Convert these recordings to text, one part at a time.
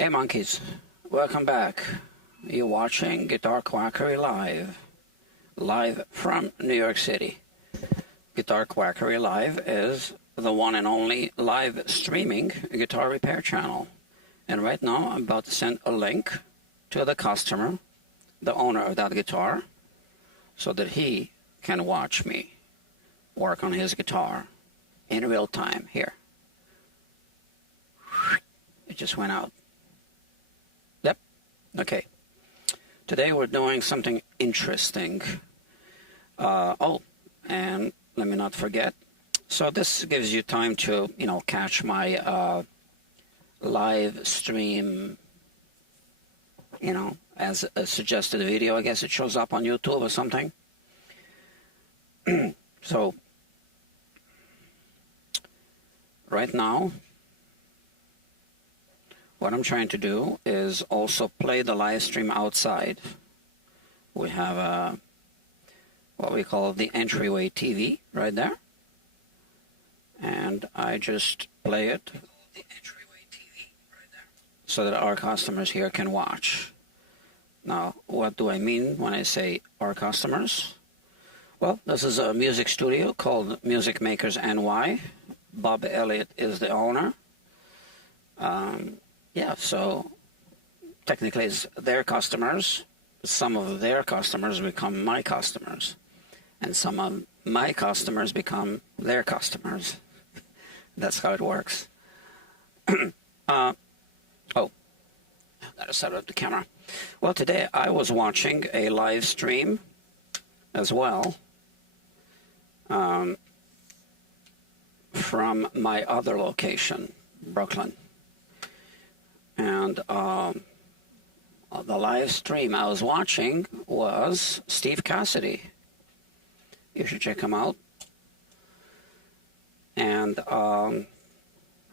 Hey monkeys, welcome back. You're watching Guitar Quackery live from New York City. Guitar Quackery Live is the one and only live streaming guitar repair channel. And right now I'm about to send a link to the customer, the owner of that guitar, so that he can watch me work on his guitar in real time. Here. It just went out. Yep. Okay. Today we're doing something interesting. And let me not forget. So this gives you time to, catch my live stream, as a suggested video. I guess it shows up on YouTube or something. So right now, what I'm trying to do is also play the live stream outside. We have what we call the entryway TV right there. And I just play it so that our customers here can watch. Now, what do I mean when I say our customers? Well, this is a music studio called Music Makers NY. Bob Elliott is the owner. Yeah, so technically it's their customers. Some of their customers become my customers. And some of my customers become their customers. That's how it works. Gotta set up the camera. Well, today I was watching a live stream as well from my other location, Brooklyn. And the live stream I was watching was Steve Cassidy. You should check him out. And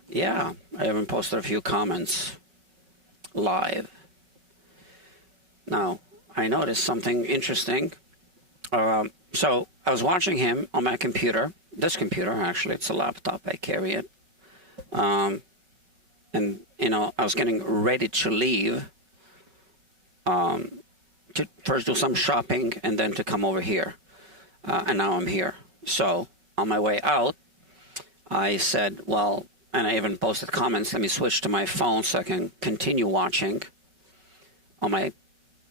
yeah, I even posted a few comments live. Now, I noticed something interesting. So I was watching him on my computer. This computer, actually, it's a laptop. I carry it. And, I was getting ready to leave to first do some shopping and then to come over here. And now I'm here. So on my way out, I said, well, and I even posted comments, let me switch to my phone so I can continue watching on my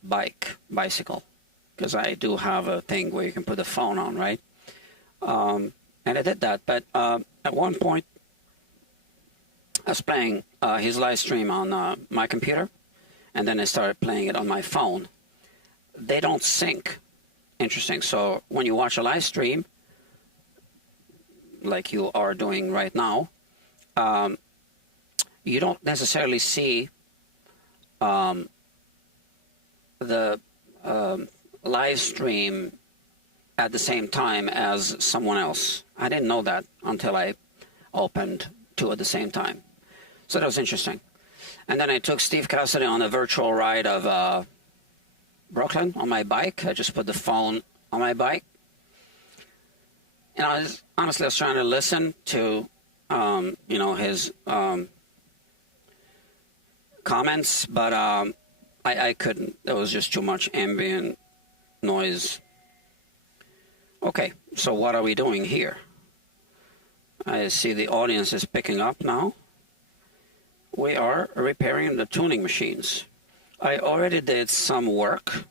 bicycle. Because I do have a thing where you can put the phone on, right? And I did that. But at one point, I was playing his live stream on my computer, and then I started playing it on my phone. They don't sync. Interesting. So when you watch a live stream, like you are doing right now, you don't necessarily see the live stream at the same time as someone else. I didn't know that until I opened two at the same time. So that was interesting. And then I took Steve Cassidy on a virtual ride of Brooklyn on my bike. I just put the phone on my bike. And I was trying to listen to, his comments, but I couldn't. There was just too much ambient noise. Okay, so what are we doing here? I see the audience is picking up now. We are repairing the tuning machines. I already did some work,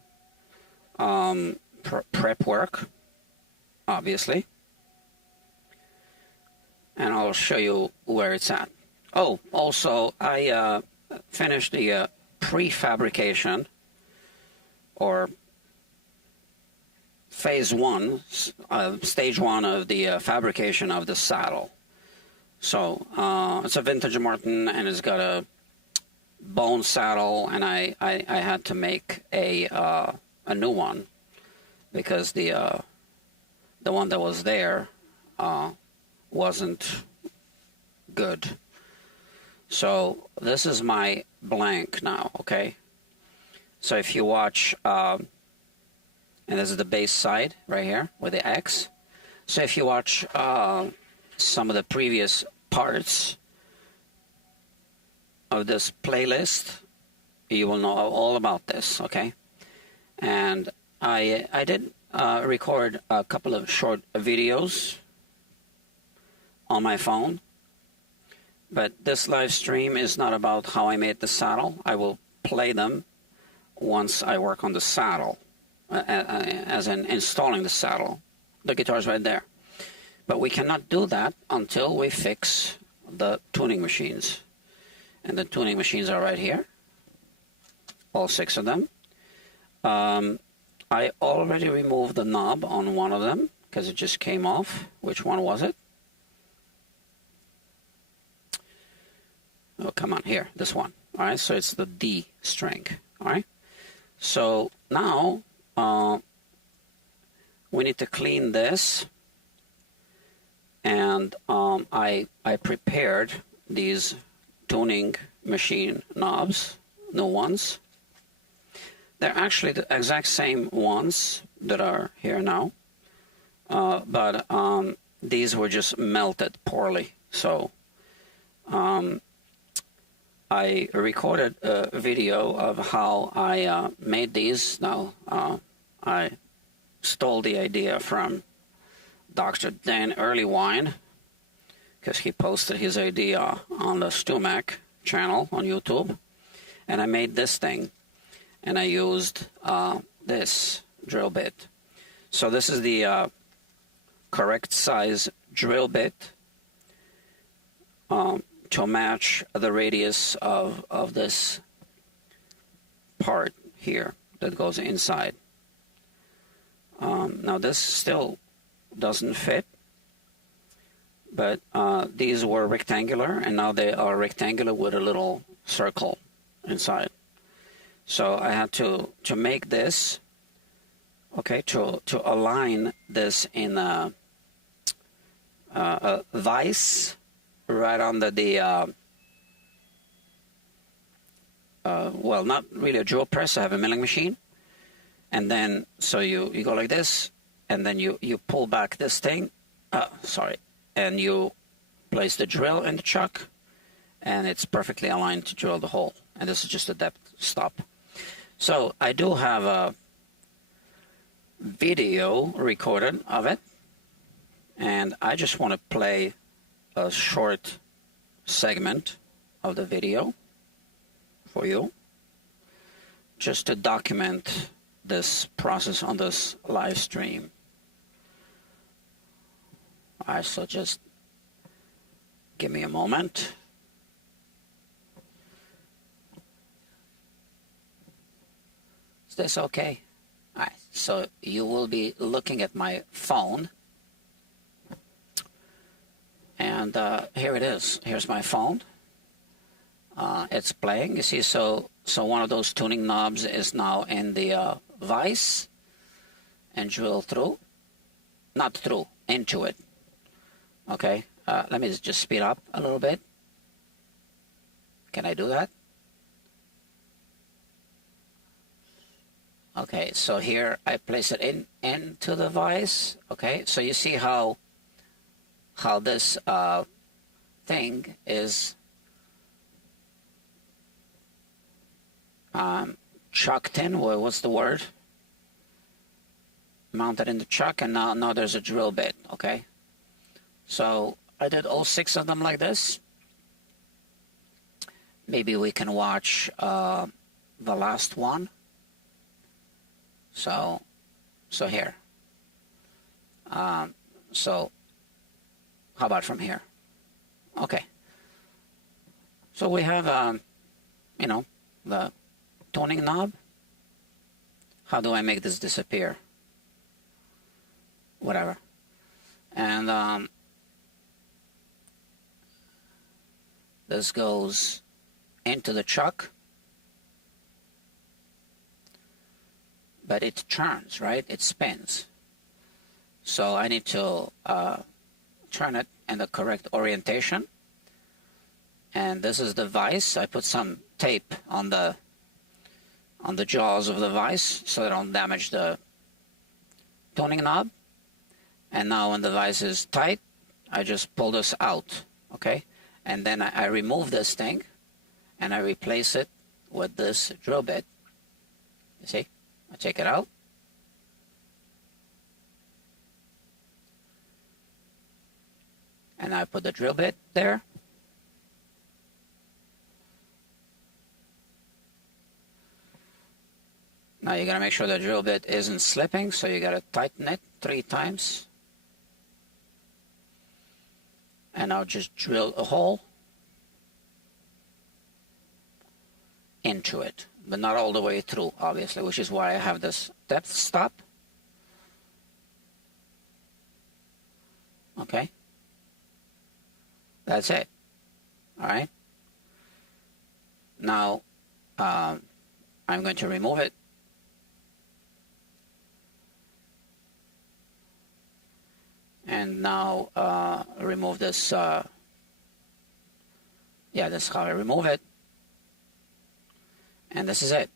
prep work, obviously. And I'll show you where it's at. Oh, also, I finished the prefabrication, or phase one, stage one of the fabrication of the saddle. So it's a vintage Martin, and it's got a bone saddle, and I had to make a new one because the one that was there wasn't good. So this is my blank now, okay? So if you watch, and this is the bass side right here with the X. So if you watch some of the previous parts, of this playlist, you will know all about this, okay? And I did record a couple of short videos on my phone, but this live stream is not about how I made the saddle. I will play them once I work on the saddle, as in installing the saddle. The guitar's right there. But we cannot do that until we fix the tuning machines. And the tuning machines are right here, all 6 of them. I already removed the knob on one of them because it just came off. Which one was it? Oh, come on, here, this one. All right, so it's the D string. All right, so now we need to clean this, and I prepared these tuning machine knobs, new ones. They're actually the exact same ones that are here now, but these were just melted poorly. So I recorded a video of how I made these. Now, I stole the idea from Dr. Dan Earlywine, because he posted his idea on the Stumac channel on YouTube. And I made this thing. And I used this drill bit. So this is the correct size drill bit to match the radius of this part here that goes inside. Now this still doesn't fit, but these were rectangular, and now they are rectangular with a little circle inside. So I had to make this, okay, to align this in a vise right under the, well, not really a drill press. I have a milling machine. And then, so you go like this, and then you pull back this thing, and you place the drill in the chuck, and it's perfectly aligned to drill the hole. And this is just a depth stop. So I do have a video recorded of it, and I just want to play a short segment of the video for you, just to document this process on this live stream. All right, so just give me a moment. Is this okay? All right, so you will be looking at my phone. And here it is. Here's my phone. It's playing. You see, so one of those tuning knobs is now in the vise, and drill through, not through, into it. Okay, let me just speed up a little bit. Can I do that? Okay, so here I place it into the vise. Okay, so you see how this thing is chucked in. What's the word? Mounted in the chuck, and now there's a drill bit. Okay, so I did all 6 of them like this. Maybe we can watch the last one. So here. So how about from here? Okay. So we have, you know, the tuning knob. How do I make this disappear? Whatever. And this goes into the chuck. But it turns, right? It spins. So I need to turn it in the correct orientation. And this is the vise. I put some tape on the jaws of the vise so I don't damage the tuning knob. And now when the vise is tight, I just pull this out, okay? And then I remove this thing, and I replace it with this drill bit. You see, I take it out. And I put the drill bit there. Now you gotta make sure the drill bit isn't slipping, so you gotta tighten it 3 times. And I'll just drill a hole into it, but not all the way through, obviously, which is why I have this depth stop. Okay. That's it. All right. Now, I'm going to remove it. And now remove this. Yeah, this is how I remove it. And this is it.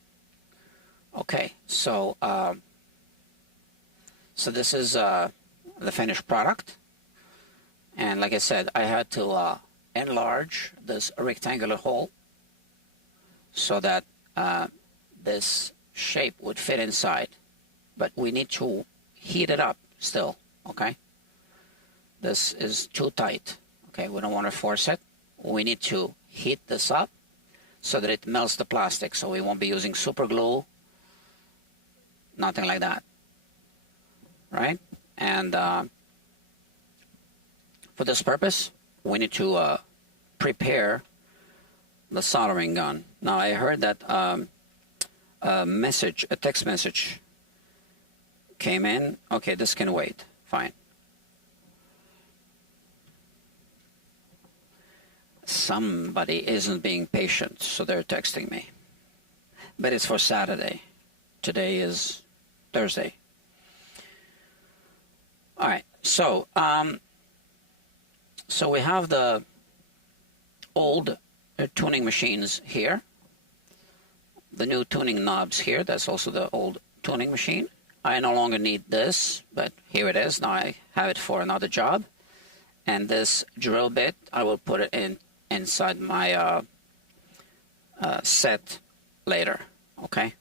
Okay, so this is the finished product. And like I said, I had to enlarge this rectangular hole so that this shape would fit inside. But we need to heat it up still, okay? This is too tight, okay? We don't want to force it. We need to heat this up so that it melts the plastic. So we won't be using super glue, nothing like that, right? And for this purpose, we need to prepare the soldering gun. Now I heard that a text message came in. Okay, this can wait, fine. Somebody isn't being patient, so they're texting me. But it's for Saturday. Today is Thursday. All right, so we have the old tuning machines here. The new tuning knobs here, that's also the old tuning machine. I no longer need this, but here it is. Now I have it for another job. And this drill bit, I will put it inside my set later, okay?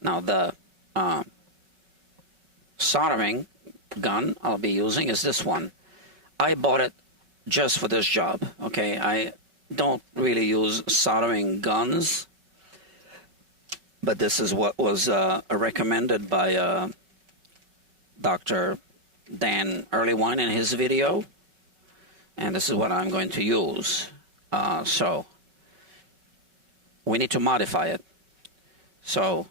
Now the soldering gun I'll be using is this one. I bought it just for this job, okay? I don't really use soldering guns, but this is what was recommended by Dr. Dan Earlywine in his video. And this is what I'm going to use. So we need to modify it. So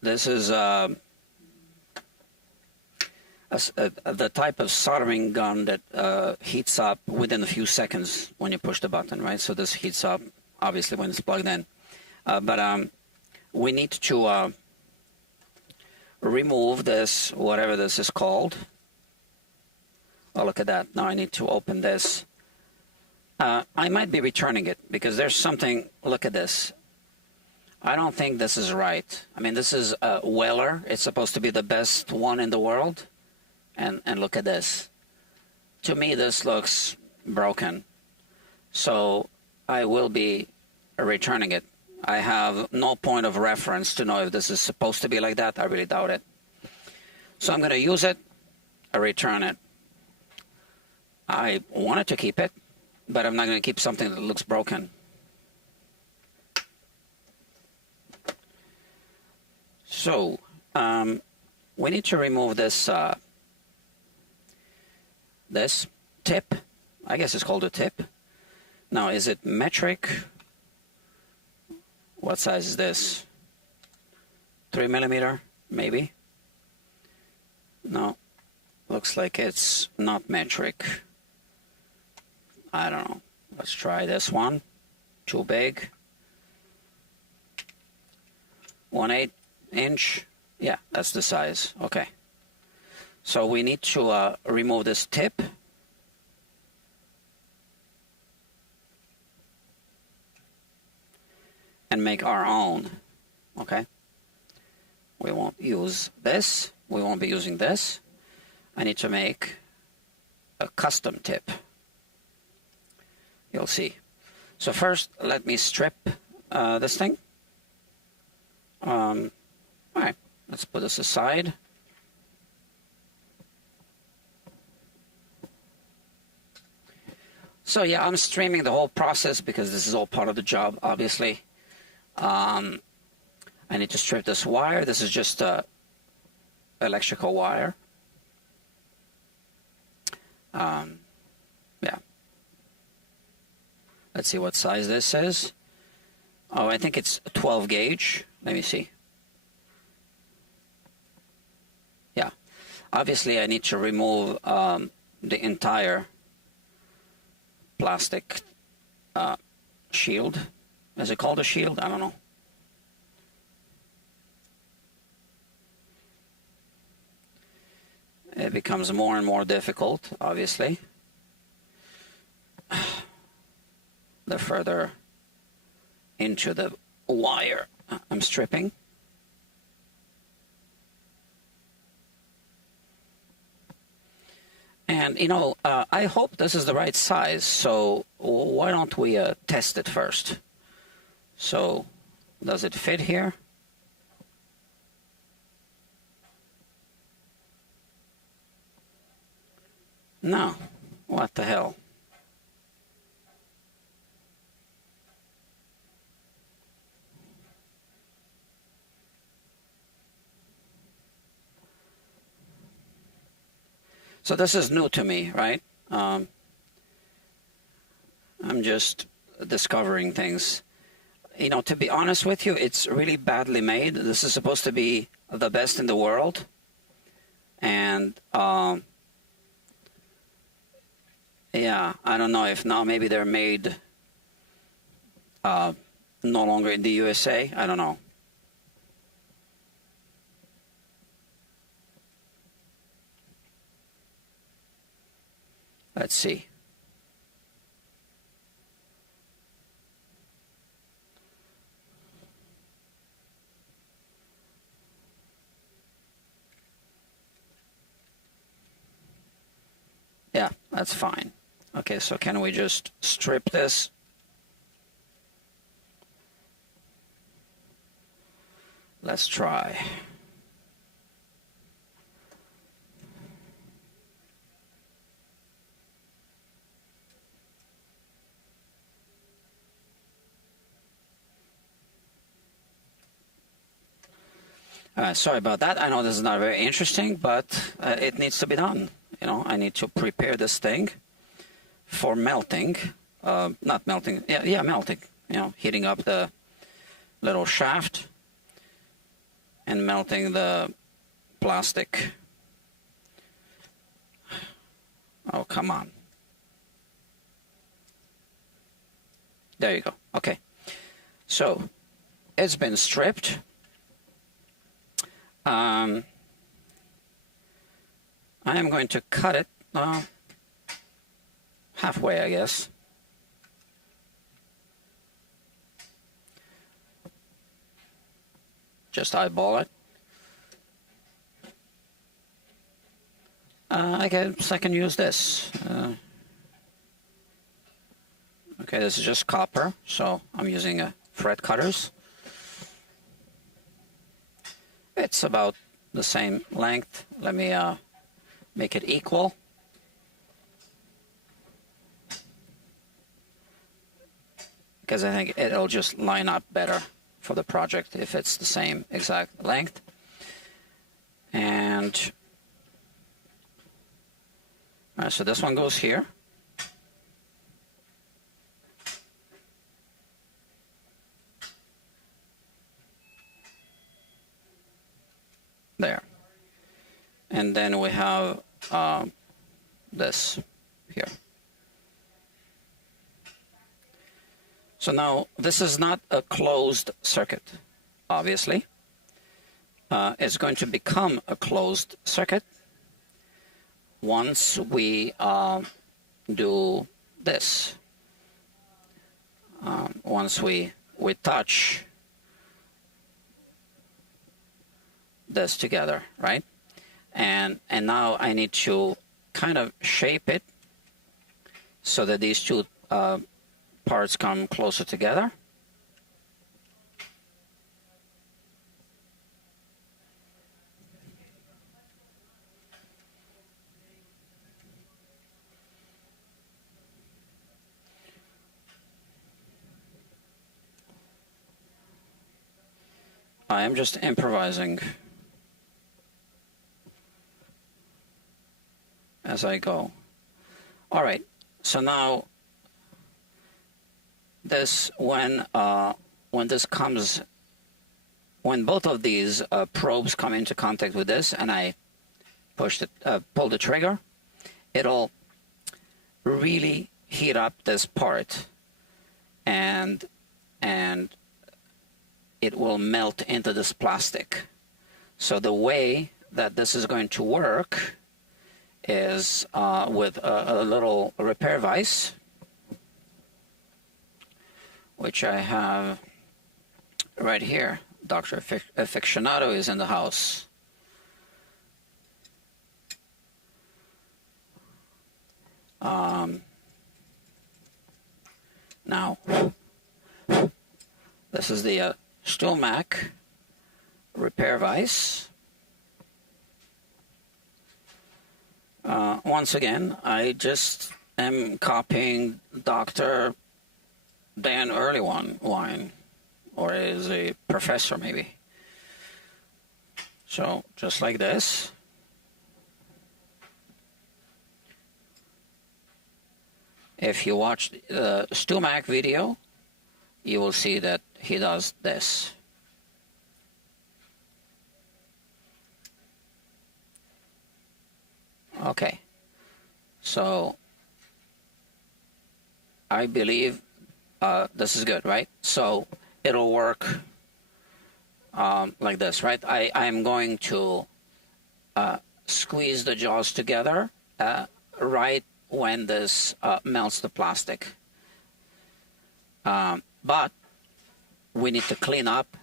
this is the type of soldering gun that heats up within a few seconds when you push the button, right? So this heats up, obviously, when it's plugged in. But we need to remove this, whatever this is called. Oh, look at that. Now I need to open this. I might be returning it because there's something, look at this. I don't think this is right. I mean, this is a Weller. It's supposed to be the best one in the world. And look at this. To me, this looks broken. So I will be returning it. I have no point of reference to know if this is supposed to be like that. I really doubt it. So I'm going to use it, return it. I wanted to keep it, but I'm not going to keep something that looks broken. So we need to remove this this tip. I guess it's called a tip. Now, is it metric? What size is this? 3 millimeter, maybe? No, looks like it's not metric. I don't know. Let's try this one. Too big. 1/8 inch. Yeah, that's the size. Okay. So we need to remove this tip. And make our own. Okay. We won't use this. We won't be using this. I need to make a custom tip. you'll see. So first, let me strip this thing. All right, let's put this aside. So yeah, I'm streaming the whole process because this is all part of the job, obviously. I need to strip this wire. This is just a electrical wire. Yeah. Let's see what size this is. Oh, I think it's 12 gauge. Let me see. Yeah. Obviously, I need to remove the entire plastic shield. Is it called a shield? I don't know. It becomes more and more difficult, obviously, the further into the wire I'm stripping. And, you know, I hope this is the right size, so why don't we test it first? So, does it fit here? No. What the hell? So this is new to me, right? I'm just discovering things. You know, to be honest with you, it's really badly made. This is supposed to be the best in the world. And, yeah, I don't know if now maybe they're made no longer in the USA. I don't know. Let's see. Yeah, that's fine. Okay, so can we just strip this? Let's try. Sorry about that. I know this is not very interesting, but it needs to be done. You know, I need to prepare this thing for melting. Not melting. Yeah, melting. You know, heating up the little shaft and melting the plastic. Oh, come on. There you go. Okay. So, it's been stripped. I am going to cut it halfway, I guess. Just eyeball it. I guess I can use this. Okay, this is just copper, so I'm using fret cutters. It's about the same length. Let me make it equal. Because I think it'll just line up better for the project if it's the same exact length. And so this one goes here. There. And then we have this here. So now this is not a closed circuit, obviously. It's going to become a closed circuit once we do this. Once we touch this together, right? And now I need to kind of shape it so that these two parts come closer together. I am just improvising as I go. All right, so now this, when both of these probes come into contact with this, and I pull the trigger, it'll really heat up this part, and it will melt into this plastic. So the way that this is going to work is with a little repair vise, which I have right here. Dr. Aficionado is in the house. Now, this is the Stilmac repair vise. Once again, I just am copying Dr. Dan Earlywine, or is a professor maybe. So just like this. If you watch the Stilmac video, you will see that he does this. Okay, so I believe this is good, right? So it'll work like this, right? I'm going to squeeze the jaws together right when this melts the plastic. But we need to clean up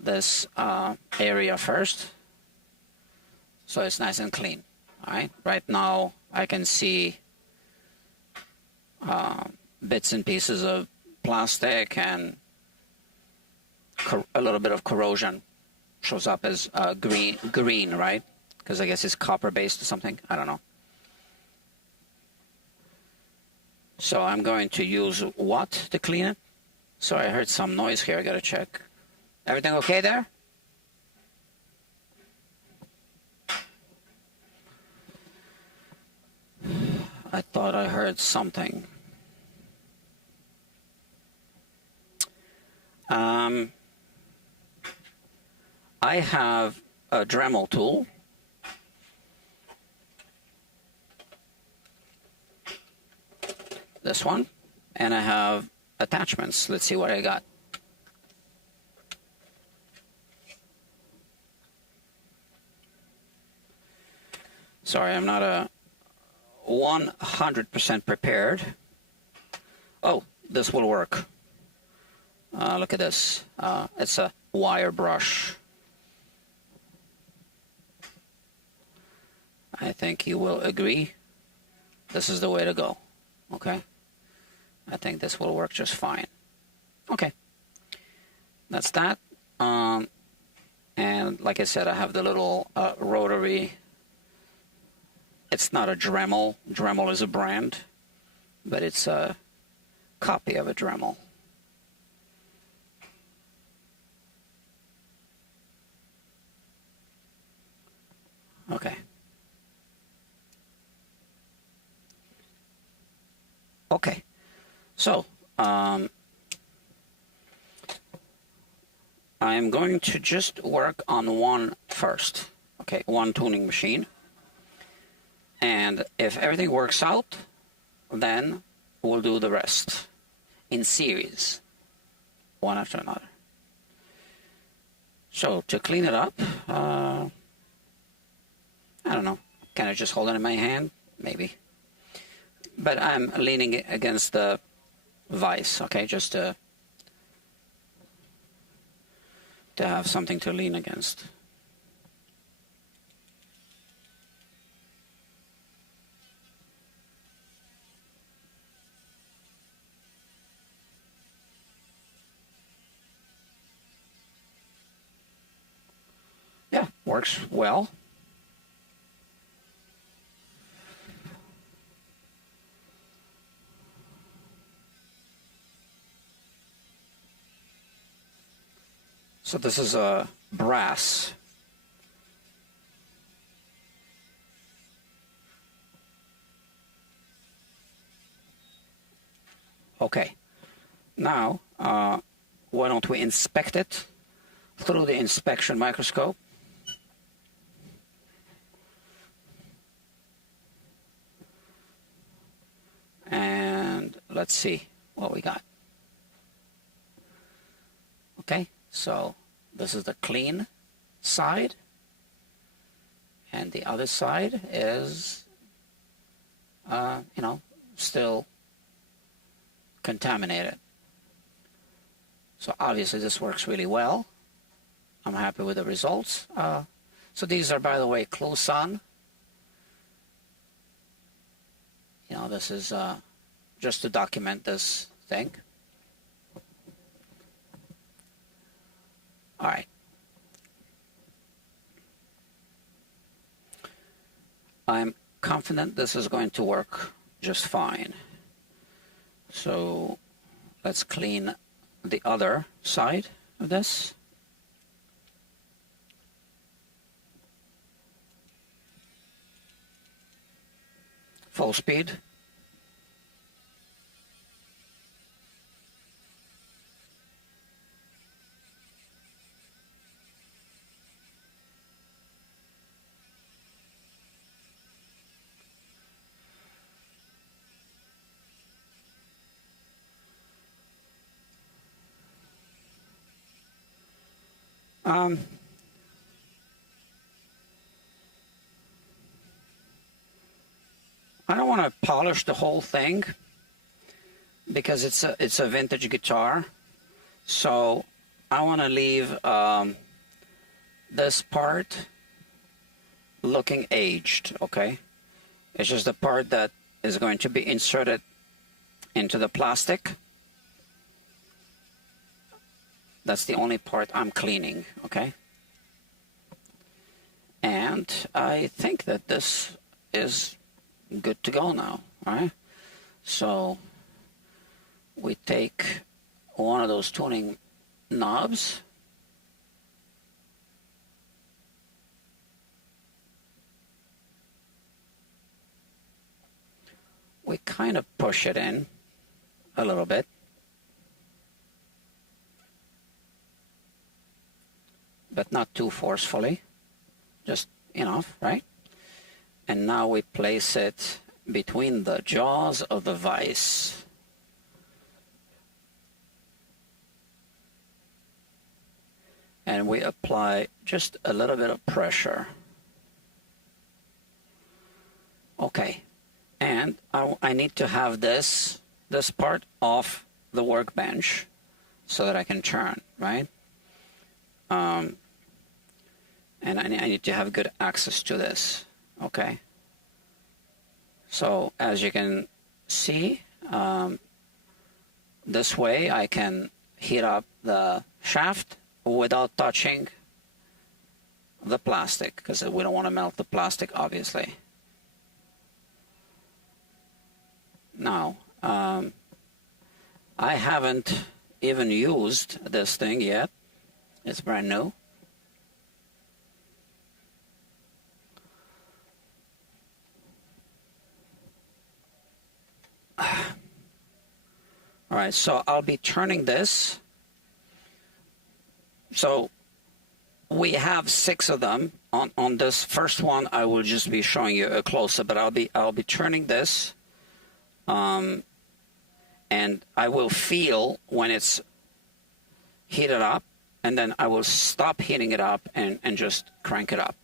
this area first, so it's nice and clean. All right. Right now, I can see bits and pieces of plastic, and a little bit of corrosion shows up as green, right? Because I guess it's copper-based or something. I don't know. So I'm going to use what to clean it? So I heard some noise here. I gotta check. Everything okay there? I thought I heard something. I have a Dremel tool. This one. And I have attachments. Let's see what I got. Sorry, I'm not 100% prepared. Oh, this will work. Look at this. It's a wire brush. I think you will agree. This is the way to go. Okay? I think this will work just fine. Okay. That's that. And like I said, I have the little rotary. It's not a Dremel. Dremel is a brand, but it's a copy of a Dremel. Okay. Okay. So, I am going to just work on one first. Okay, one tuning machine. And if everything works out, then we'll do the rest in series, one after another. So to clean it up, I don't know, can I just hold it in my hand? Maybe. But I'm leaning against the vise, okay, just to have something to lean against. works well. So this is a brass. Okay, now why don't we inspect it through the inspection microscope? And let's see what we got. Okay, so this is the clean side, and the other side is, still contaminated. So obviously this works really well. I'm happy with the results. So these are, by the way, close on. This is just to document this thing. All right. I'm confident this is going to work just fine. So let's clean the other side of this. Full speed. I don't want to polish the whole thing because it's a vintage guitar, so I want to leave this part looking aged. Okay, it's just the part that is going to be inserted into the plastic. That's the only part I'm cleaning. Okay, and I think that this is good to go now. All right, so we take one of those tuning knobs, we kind of push it in a little bit, but not too forcefully, just enough, right? And now we place it between the jaws of the vise. And we apply just a little bit of pressure. Okay, and I need to have this part off the workbench so that I can turn, right? And I need to have good access to this. Okay, so as you can see, this way I can heat up the shaft without touching the plastic, because we don't want to melt the plastic, obviously. Now, I haven't even used this thing yet. It's brand new. All right, so I'll be turning this. So we have 6 of them. On this first one, I will just be showing you a close-up, but I'll be turning this, and I will feel when it's heated up, and then I will stop heating it up and just crank it up,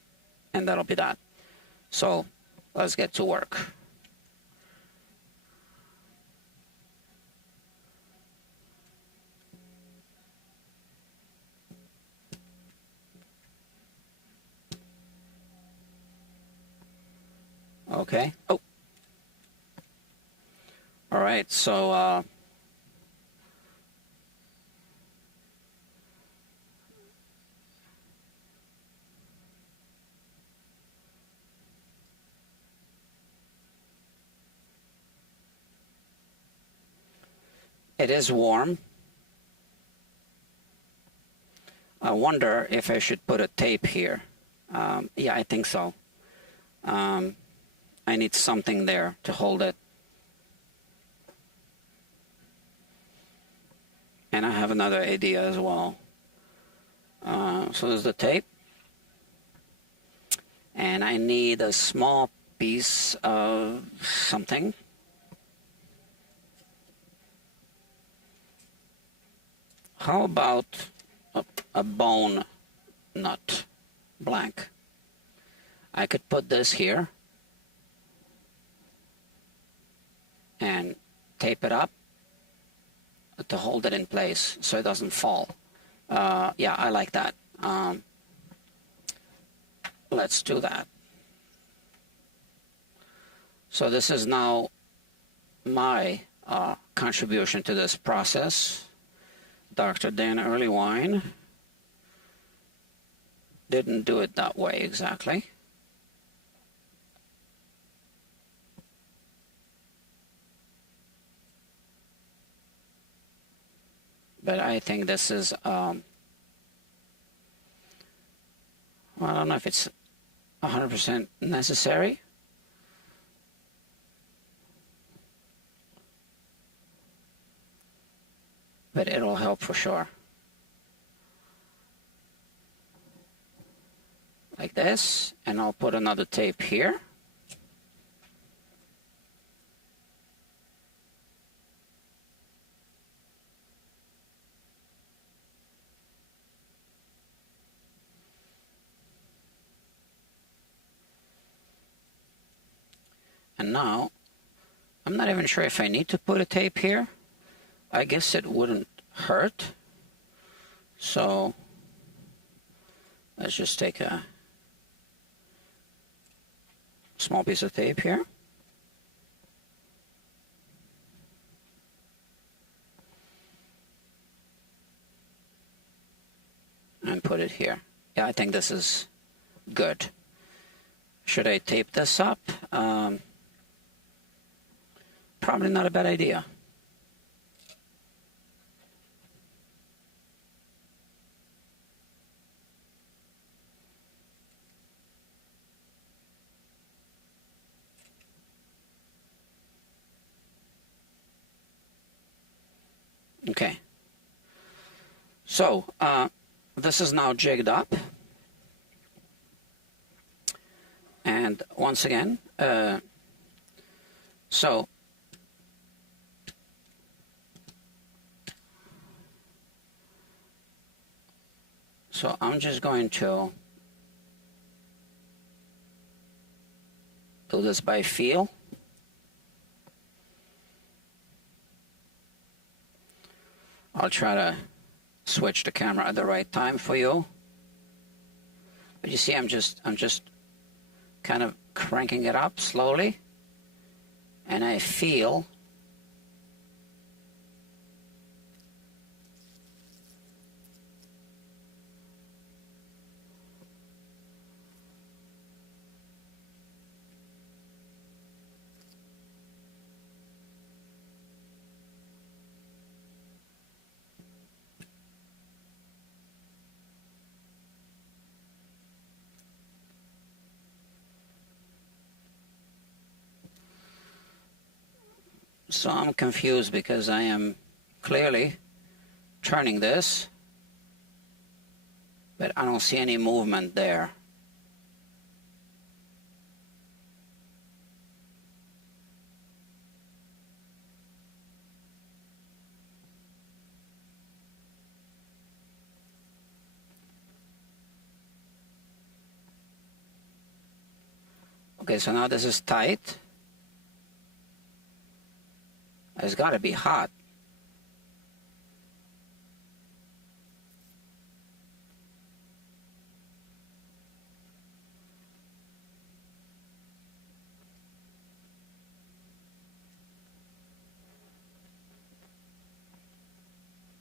and that'll be that. So let's get to work. Okay. Oh. All right. So It is warm. I wonder if I should put a tape here. Yeah, I think so. I need something there to hold it. And I have another idea as well. So there's the tape. And I need a small piece of something. How about a bone nut, blank? I could put this here and tape it up to hold it in place so it doesn't fall. Yeah, I like that. Let's do that. So this is now my contribution to this process. Dr. Dan Earlywine didn't do it that way exactly. But I think this is, well, I don't know if it's 100% necessary. But it'll help for sure. Like this, and I'll put another tape here. And now, I'm not even sure if I need to put a tape here. I guess it wouldn't hurt. So, let's just take a small piece of tape here. And put it here. Yeah, I think this is good. Should I tape this up? Probably not a bad idea. Okay. So, this is now jigged up. And once again, so I'm just going to do this by feel. I'll try to switch the camera at the right time for you. But you see, I'm just kind of cranking it up slowly, and I feel so I'm confused because I am clearly turning this, but I don't see any movement there. Okay, so now this is tight. It's got to be hot.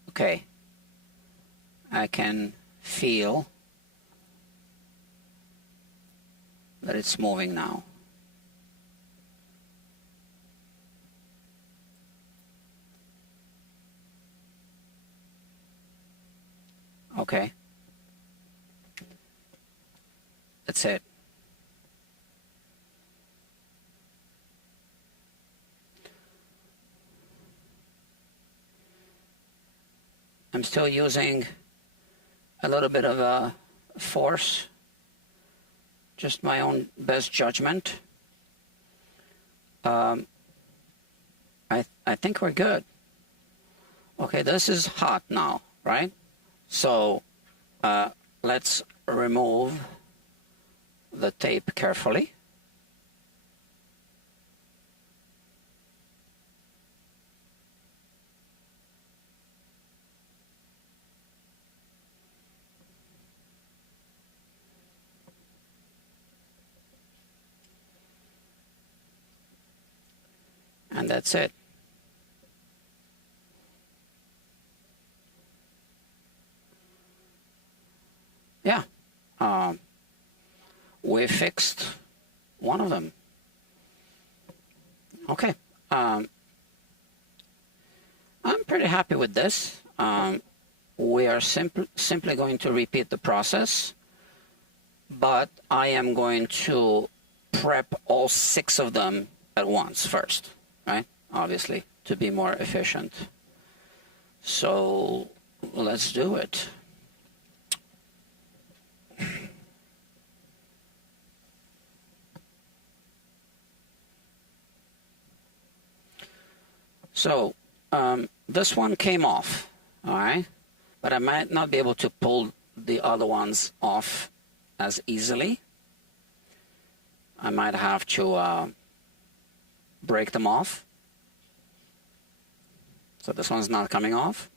Okay. I can feel that it's moving now. Okay. That's it. I'm still using a little bit of a force, just my own best judgment. I think we're good. Okay, this is hot now, right? So let's remove the tape carefully. And that's it. Yeah, we fixed one of them. Okay, I'm pretty happy with this. We are simply going to repeat the process, but I am going to prep all 6 of them at once first, right? Obviously, to be more efficient. So let's do it. So this one came off, all right? But I might not be able to pull the other ones off as easily. I might have to break them off. So this one's not coming off.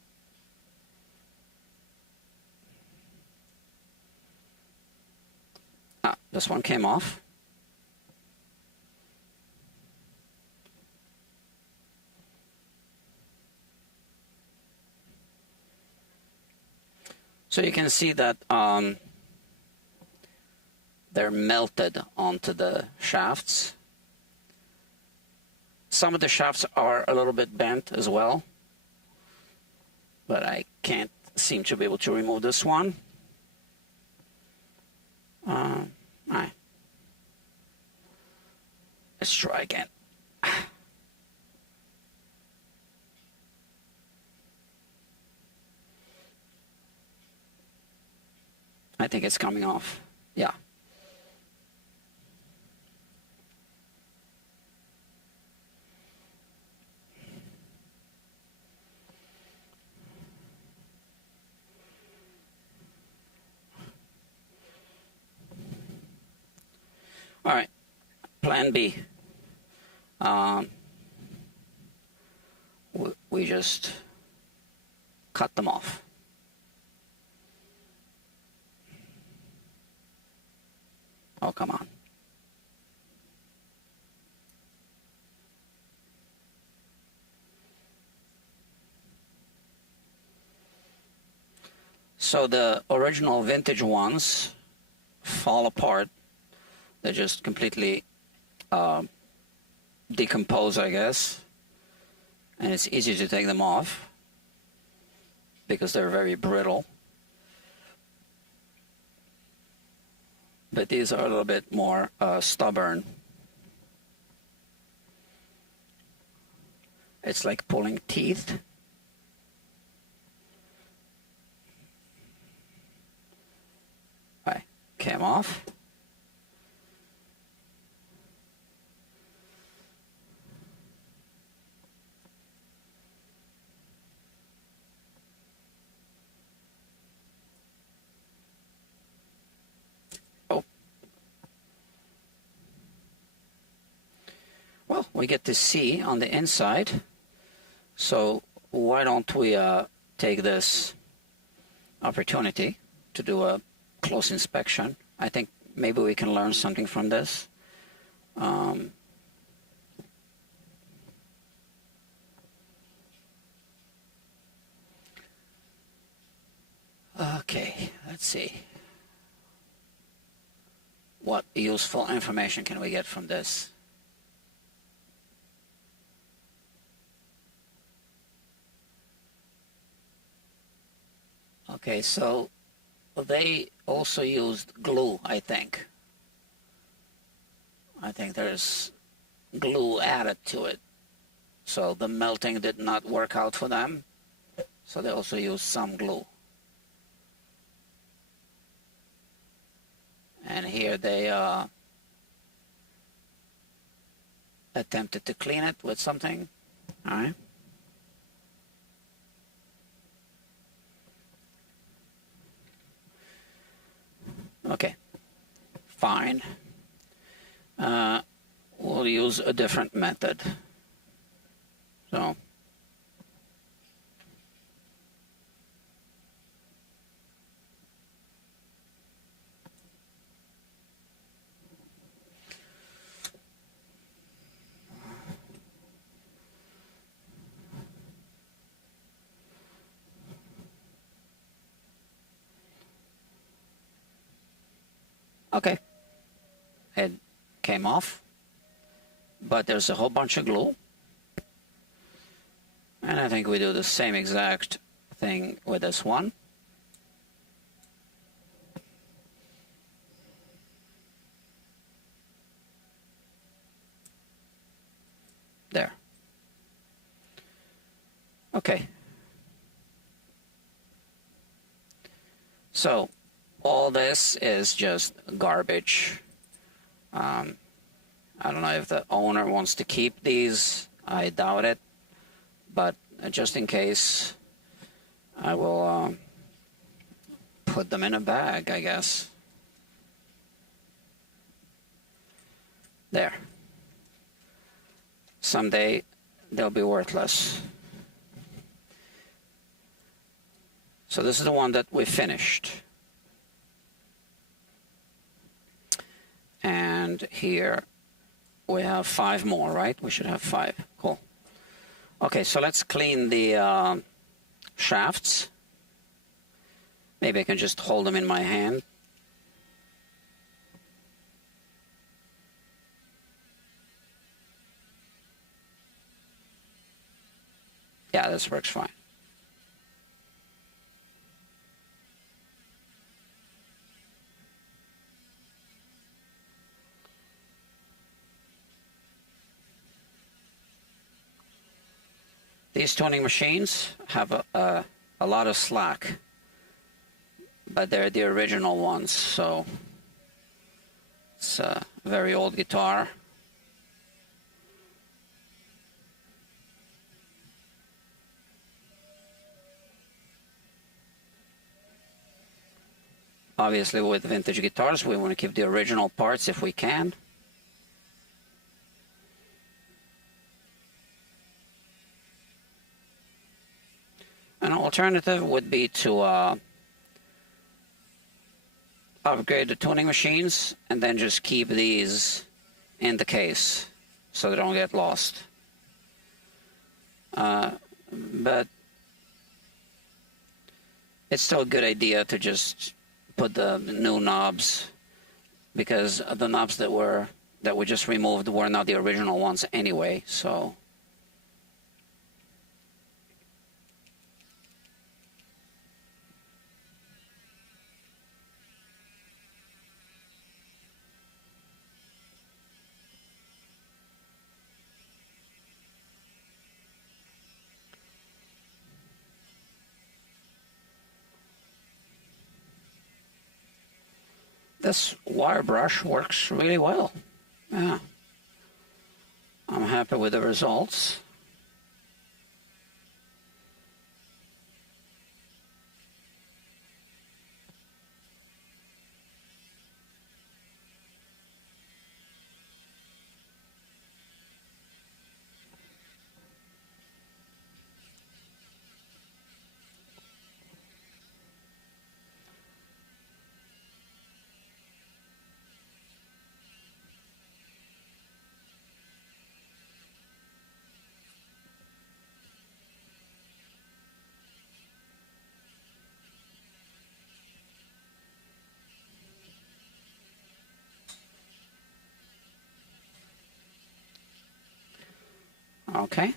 This one came off. So you can see that they're melted onto the shafts. Some of the shafts are a little bit bent as well, but I can't seem to be able to remove this one. All right. Let's try again. I think it's coming off. Yeah. All right. Plan B. We just cut them off. Oh, come on. So the original vintage ones fall apart. They just completely decompose, I guess. And it's easy to take them off because they're very brittle. But these are a little bit more stubborn. It's like pulling teeth. I came off. Well, we get to see on the inside, so why don't we take this opportunity to do a close inspection. I think maybe we can learn something from this. Okay, let's see. What useful information can we get from this? Okay, so they also used glue, I think. I think there's glue added to it. So the melting did not work out for them. So they also used some glue. And here they attempted to clean it with something. All right. Okay, fine. We'll use a different method. So okay, it came off, but there's a whole bunch of glue. And I think we do the same exact thing with this one. There. Okay. So all this is just garbage. I don't know if the owner wants to keep these. I doubt it. But just in case, I will put them in a bag, I guess. There. Someday they'll be worthless. So this is the one that we finished. And here we have 5 more, right? We should have 5. Cool. Okay, so let's clean the shafts. Maybe I can just hold them in my hand. Yeah, this works fine. These tuning machines have a lot of slack, but they're the original ones, so it's a very old guitar. Obviously, with vintage guitars, we want to keep the original parts if we can. An alternative would be to upgrade the tuning machines and then just keep these in the case so they don't get lost. But it's still a good idea to just put the new knobs, because the knobs that we just removed were not the original ones anyway, so. This wire brush works really well. Yeah. I'm happy with the results. Okay.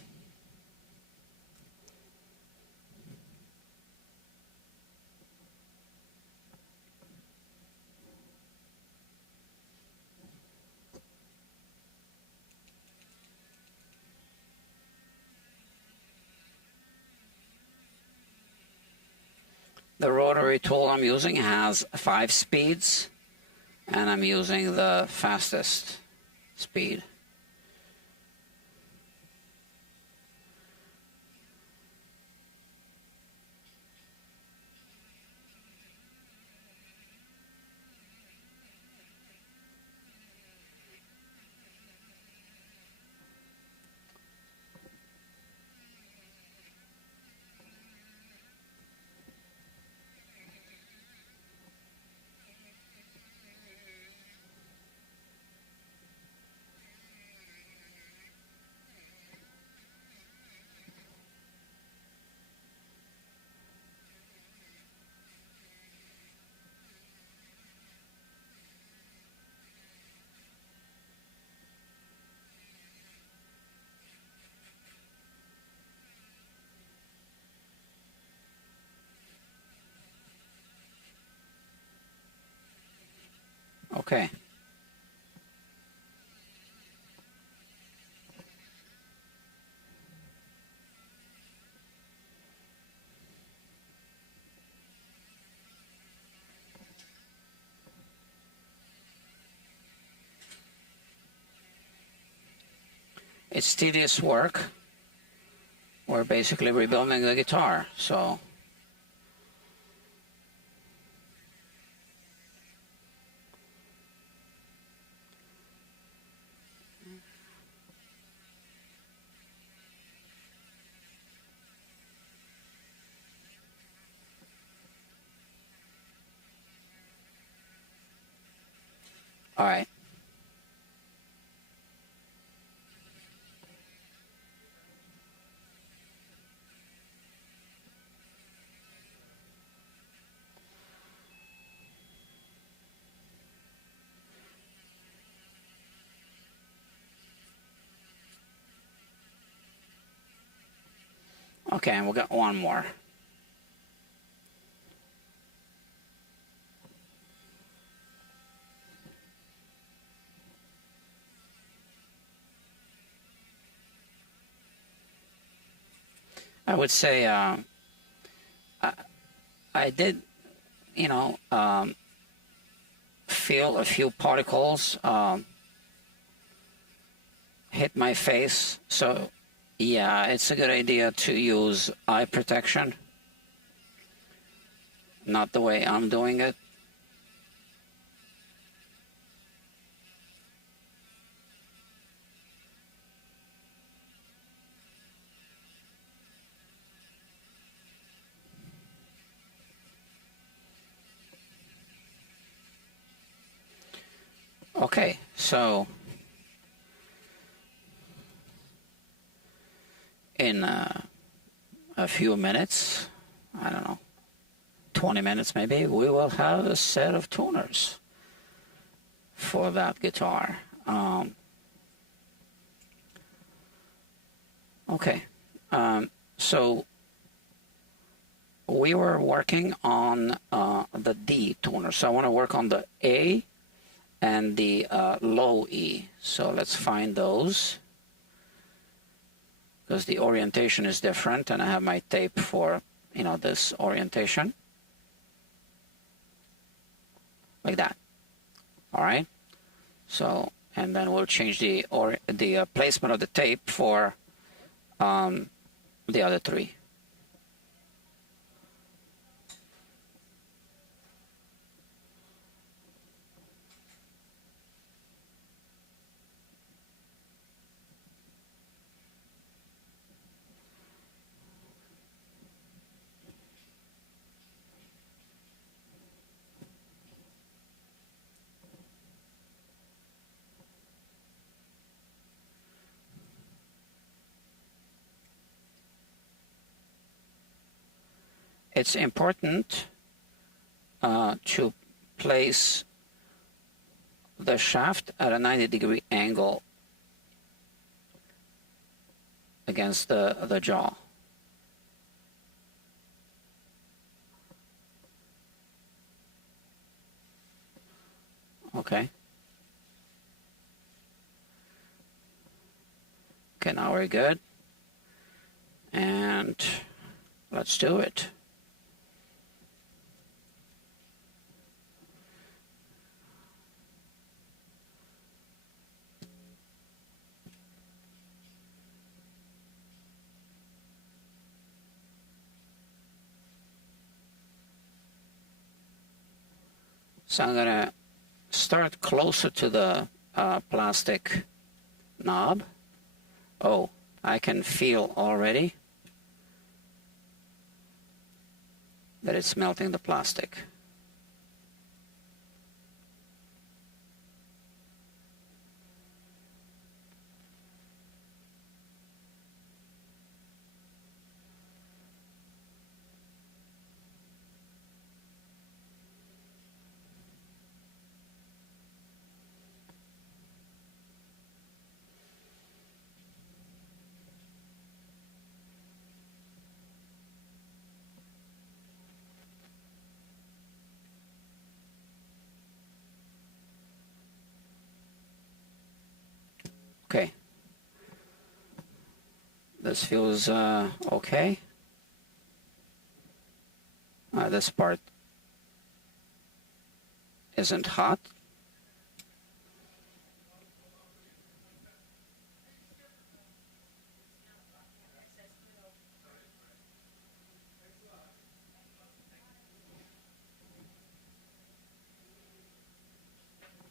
The rotary tool I'm using has 5 speeds, and I'm using the fastest speed. Okay. It's tedious work. We're basically rebuilding the guitar, so all right. Okay, and we'll get one more. I would say I did, feel a few particles hit my face. So, yeah, it's a good idea to use eye protection. Not the way I'm doing it. Okay, so in a few minutes, I don't know, 20 minutes maybe, we will have a set of tuners for that guitar. Okay, so we were working on the D tuner, so I want to work on the A and the low E. So let's find those, because the orientation is different, and I have my tape for, this orientation. Like that. All right. So, and then we'll change the placement of the tape for the other 3. It's important to place the shaft at a 90-degree angle against the jaw. Okay. Okay, now we're good. And let's do it. So I'm gonna start closer to the plastic knob. Oh, I can feel already that it's melting the plastic. Okay. This feels okay. This part isn't hot.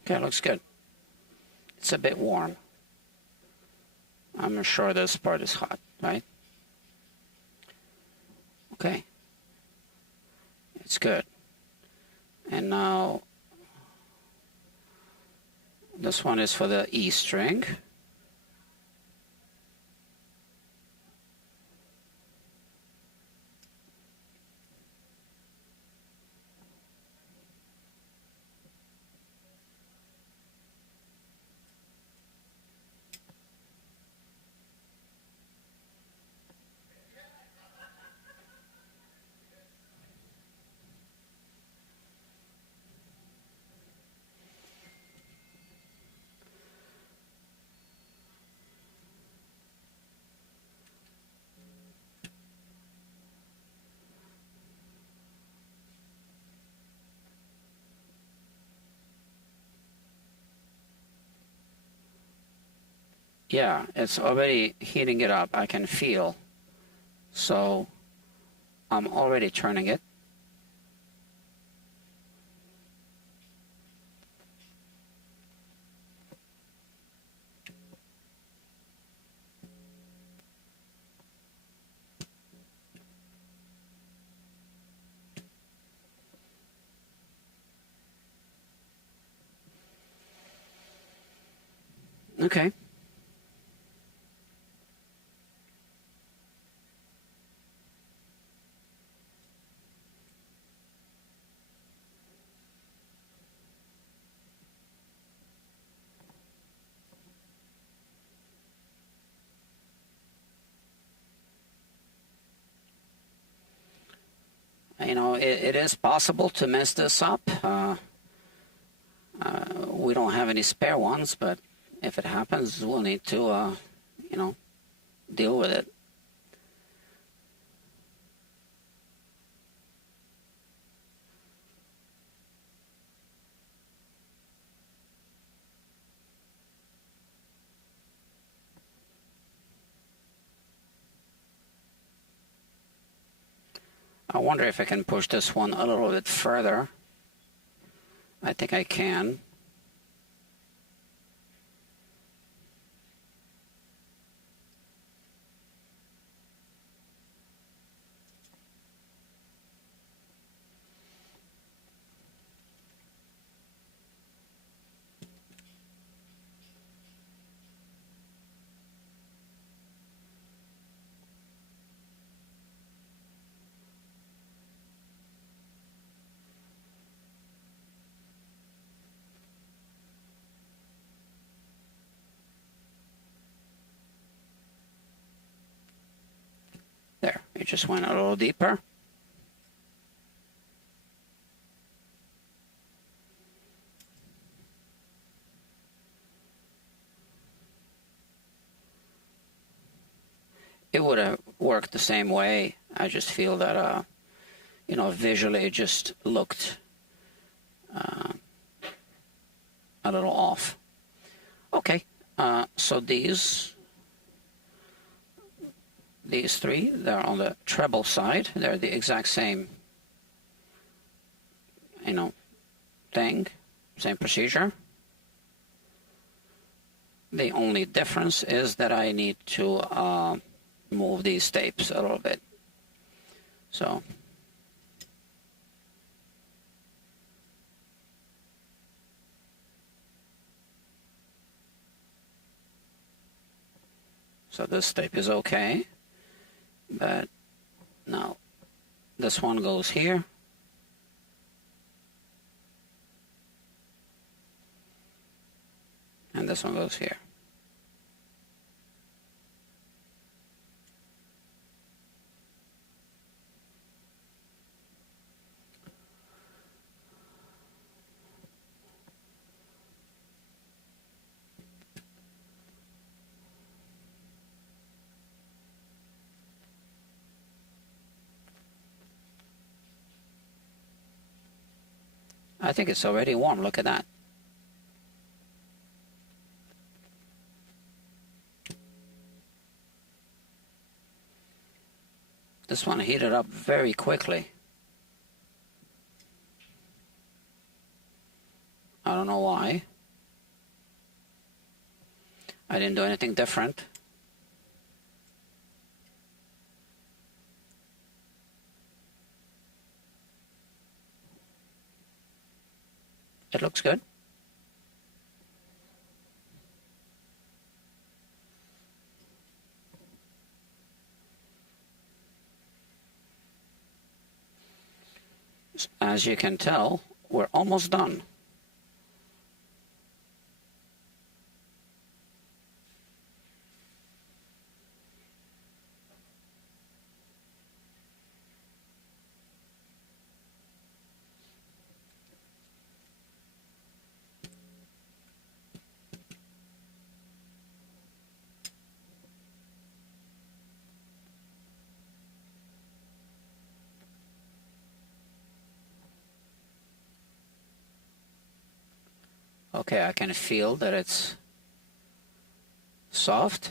Okay, looks good. It's a bit warm. I'm sure this part is hot, right? Okay. It's good. And now this one is for the E string. Yeah, it's already heating it up. I can feel. So I'm already turning it. Okay. You know, it is possible to mess this up. We don't have any spare ones, but if it happens, we'll need to, you know, deal with it. I wonder if I can push this one a little bit further. I think I can. There, it just went a little deeper. It would have worked the same way. I just feel that, you know, visually it just looked a little off. Okay, so these three, they're on the treble side. They're the exact same, you know, thing, same procedure. The only difference is that I need to move these tapes a little bit. So this tape is okay, but now this one goes here. And this one goes here. I think it's already warm. Look at that. This one heated up very quickly. I don't know why. I didn't do anything different. It looks good. As you can tell, we're almost done. Okay, I can feel that it's soft.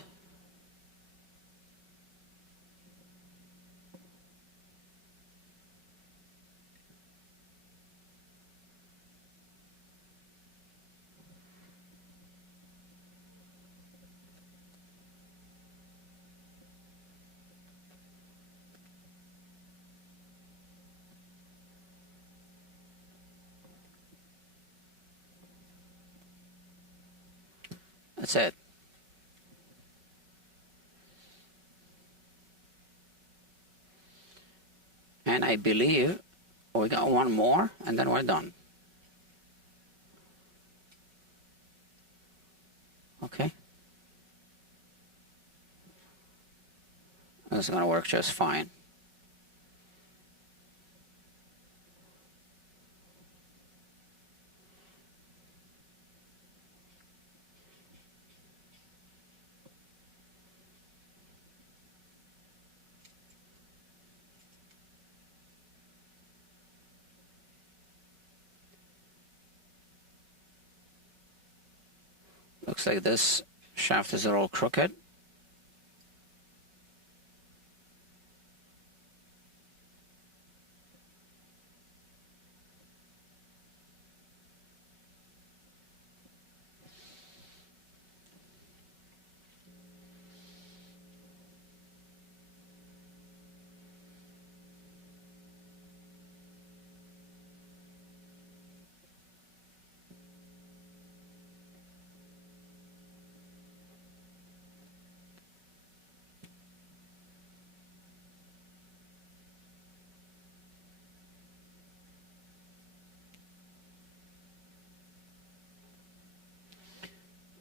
That's it. And I believe we got one more and then we're done. Okay. This is going to work just fine. Looks like this shaft is a little crooked.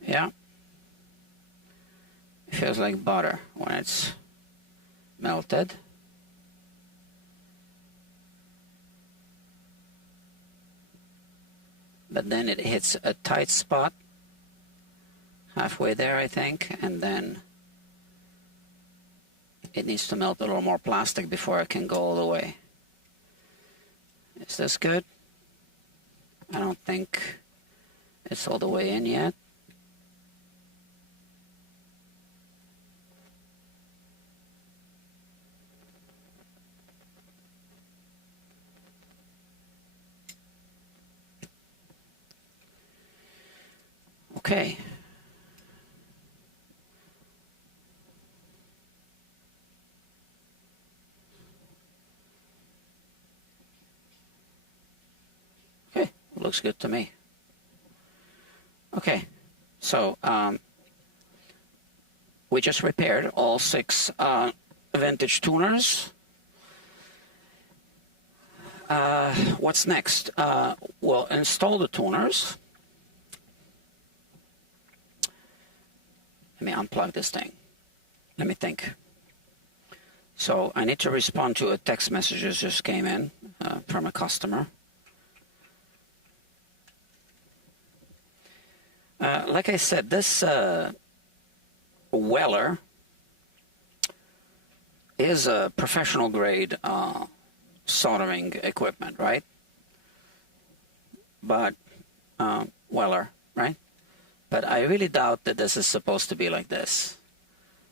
Yeah. It feels like butter when it's melted. But then it hits a tight spot halfway there, I think, and then it needs to melt a little more plastic before it can go all the way. Is this good? I don't think it's all the way in yet. Okay. Okay, looks good to me. Okay, so we just repaired all 6 vintage tuners. What's next? We'll install the tuners. Let me unplug this thing. Let me think. So I need to respond to a text message that just came in from a customer. Like I said, this Weller is a professional grade soldering equipment, right? But Weller, right? But I really doubt that this is supposed to be like this.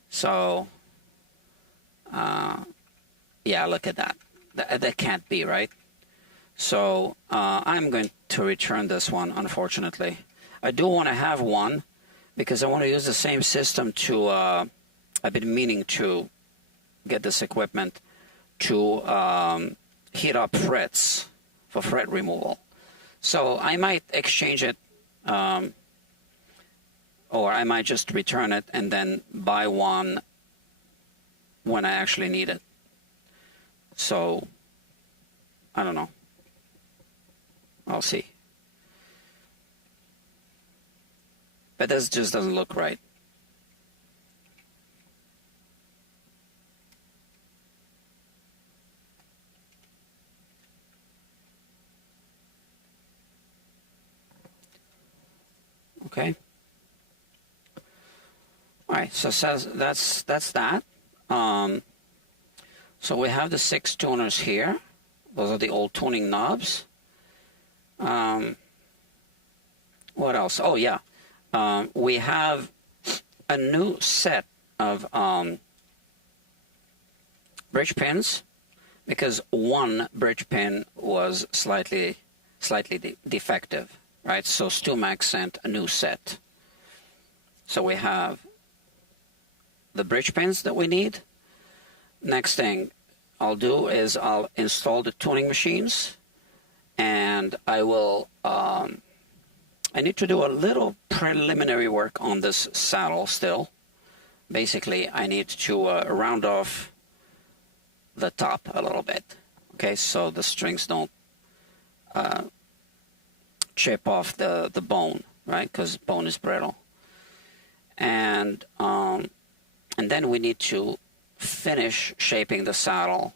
So, yeah, look at that. That can't be, right? So I'm going to return this one, unfortunately. I do want to have one because I want to use the same system to, I've been meaning to get this equipment to heat up frets for fret removal. So I might exchange it, or I might just return it and then buy one when I actually need it. So, I don't know. I'll see. But this just doesn't look right. Okay. All right, so says that's that. So we have the 6 tuners here. Those are the old tuning knobs. What else? Oh yeah, we have a new set of bridge pins because one bridge pin was slightly defective, right? So StuMax sent a new set. So we have the bridge pins that we need. Next thing I'll do is I'll install the tuning machines, and I will I need to do a little preliminary work on this saddle still. Basically, I need to round off the top a little bit, okay, so the strings don't chip off the bone, right, because bone is brittle. And then we need to finish shaping the saddle.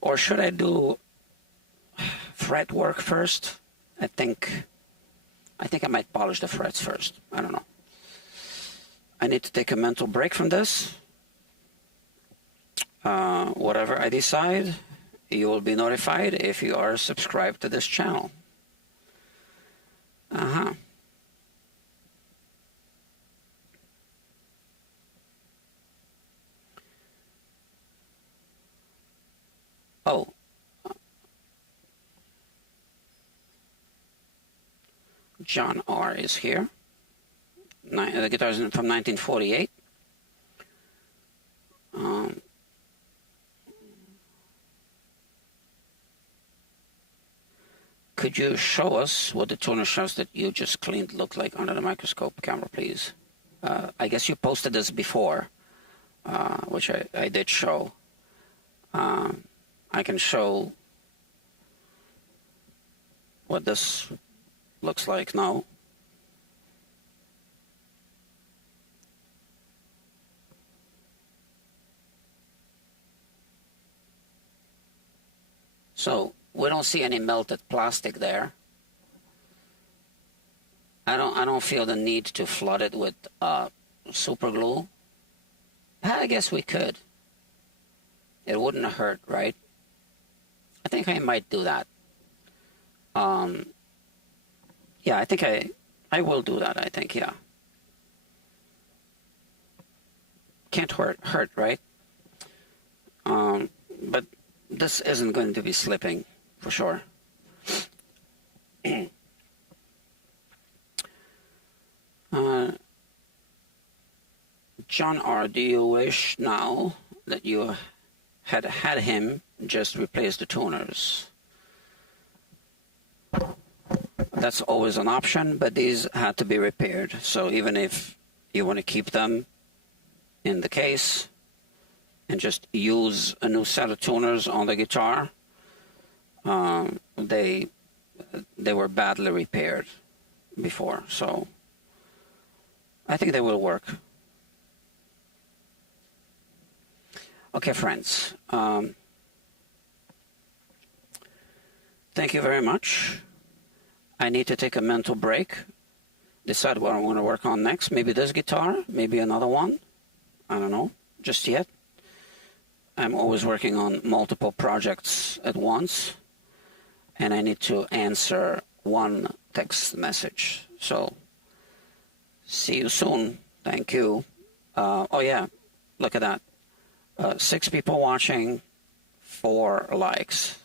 Or should I do fret work first? I think I might polish the frets first. I don't know. I need to take a mental break from this. Whatever I decide, you will be notified if you are subscribed to this channel. Oh. John R. is here. The guitar is from 1948. Could you show us what the tuner shafts that you just cleaned look like under the microscope camera, please? I guess you posted this before, which I did show. I can show what this looks like now. So we don't see any melted plastic there. I don't feel the need to flood it with super glue. I guess we could. It wouldn't hurt, right? I think I might do that. Yeah, I think I will do that, I think, yeah. Can't hurt, right? But this isn't going to be slipping, for sure. John R., do you wish now that you had him just replace the tuners? That's always an option, but these had to be repaired. So even if you want to keep them in the case and just use a new set of tuners on the guitar, they were badly repaired before, so I think they will work. Okay, friends. Thank you very much. I need to take a mental break, decide what I want to work on next. Maybe this guitar, maybe another one. I don't know just yet. I'm always working on multiple projects at once, and I need to answer one text message. So, see you soon. Thank you. Oh yeah, look at that. 6 people watching, 4 likes.